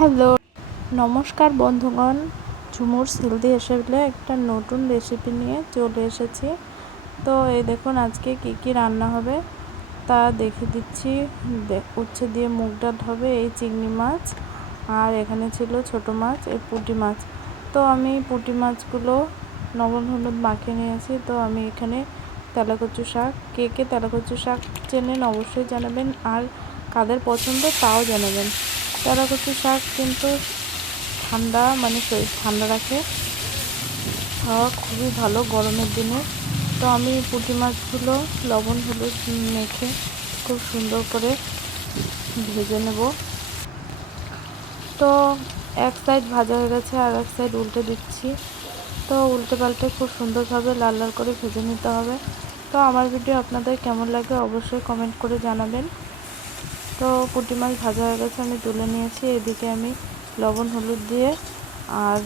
Hello, নমস্কার বন্ধুগণ। ঝুমুর healthy হেসেলে একটা নতুন রেসিপি নিয়ে চলে এসেছি। তো এই দেখুন আজকে কি কি রান্না হবে তা দেখিয়ে দিচ্ছি। উচ্ছে দিয়ে মুগ ডাল হবে, এই চিংড়ি মাছ, আর এখানে ছিল ছোট মাছ, এই পুঁটি মাছ। তো আমি পুঁটি মাছগুলো লবণ হলুদ মাখিয়ে নিয়েছি। তো আমি এখানে তেলাকচু শাক, কে কে তেলাকচু শাক চেনেন অবশ্যই জানাবেন, আর কাদের পছন্দ তাও জানাবেন। তেলাকচু শাক কিন্তু ঠান্ডা শরীর ঠান্ডা রাখে, খাওয়া খুবই ভালো গরমের দিনে। তো আমি পুঁটি মাছগুলো লবণ হলুদ মেখে খুব সুন্দর করে ভেজে নেব। তো এক সাইড ভাজা হয়ে গেছে, আর এক সাইড উল্টে দিচ্ছি। তো উল্টে পাল্টে খুব সুন্দরভাবে লাল লাল করে ভেজে নিতে হবে। তো আমার ভিডিও আপনাদের কেমন লাগে অবশ্যই কমেন্ট করে জানাবেন। তো পুঁটি মাছ ভাজা হয়ে গেছে, আমি তুলে নিয়েছি। এদিকে আমি লবণ হলুদ দিয়ে, আর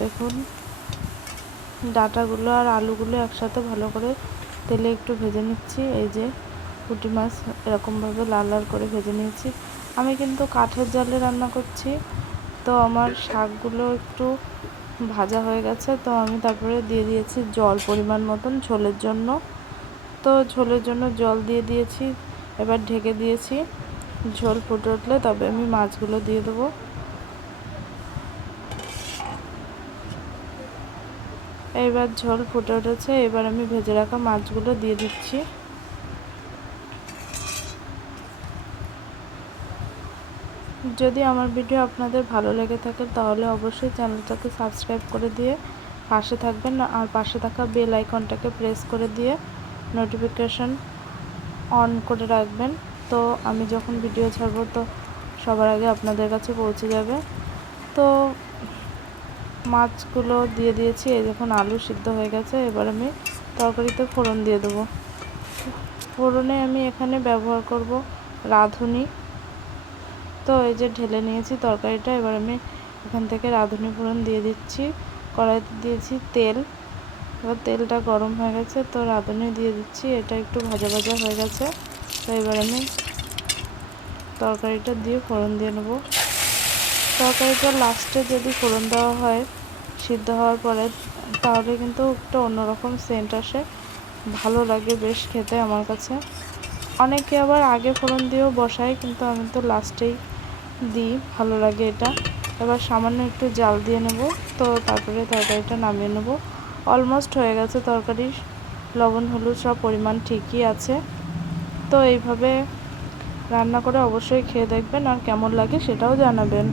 দেখুন ডাঁটাগুলো আর আলুগুলো একসাথে ভালো করে তেলে একটু ভেজে নিচ্ছি। এই যে পুঁটি মাছ এরকমভাবে লাল লাল করে ভেজে নিয়েছি। আমি কিন্তু কাঠের জালে রান্না করছি। তো আমার শাকগুলো একটু ভাজা হয়ে গেছে। তো আমি তারপরে দিয়ে দিয়েছি জল পরিমাণ মতন ঝোলের জন্য। তো ঝোলের জন্য জল দিয়ে দিয়েছি, এবার ঢেকে দিয়েছি। ঝোল ফুটে উঠলে তবে আমি মাছগুলো দিয়ে দেবো। এবার ঝোল ফুটে উঠেছে, এবার আমি ভেজে রাখা মাছগুলো দিয়ে দিচ্ছি। যদি আমার ভিডিও আপনাদের ভালো লেগে থাকে তাহলে অবশ্যই চ্যানেলটাকে সাবস্ক্রাইব করে দিয়ে পাশে থাকবেন, আর পাশে থাকা বেল আইকনটাকে প্রেস করে দিয়ে নোটিফিকেশন অন করে রাখবেন। তো আমি যখন ভিডিও ছাড়বো তো সবার আগে আপনাদের কাছে পৌঁছে যাবে। তো মাছগুলো দিয়ে দিয়েছি, এই দেখুন আলু সিদ্ধ হয়ে গেছে। এবার আমি তরকারিতে ফোড়ন দিয়ে দেবো। ফোড়নে আমি এখানে ব্যবহার করব রাঁধুনি। তো এই যে ঢেলে নিয়েছি তরকারিটা, এবার আমি এখান থেকে রাঁধুনি ফোড়ন দিয়ে দিচ্ছি। কড়াইতে দিয়েছি তেল, এবার তেলটা গরম হয়ে গেছে, তো রাঁধুনি দিয়ে দিচ্ছি। এটা একটু ভাজা ভাজা হয়ে গেছে, তো এবার আমি তরকারিটা দিয়ে ফোড়ন দিয়ে নেব। তরকারিটা লাস্টে যদি ফোড়ন দেওয়া হয় সিদ্ধ হওয়ার পরে, তাহলে কিন্তু একটা অন্যরকম সেন্ট আসে, ভালো লাগে বেশ খেতে আমার কাছে। অনেকে আবার আগে ফোড়ন দিয়েও বসায়, কিন্তু আমি তো লাস্টেই দিই, ভালো লাগে এটা। এবার সামান্য একটু জাল দিয়ে নেব। তো তারপরে তরকারিটা নামিয়ে নেব। অলমোস্ট হয়ে গেছে তরকারি, লবণ হলুদ সব পরিমাণ ঠিকই আছে। তো এইভাবে রান্না করে অবশ্যই খেয়ে দেখবেন, আর কেমন লাগে সেটাও জানাবেন।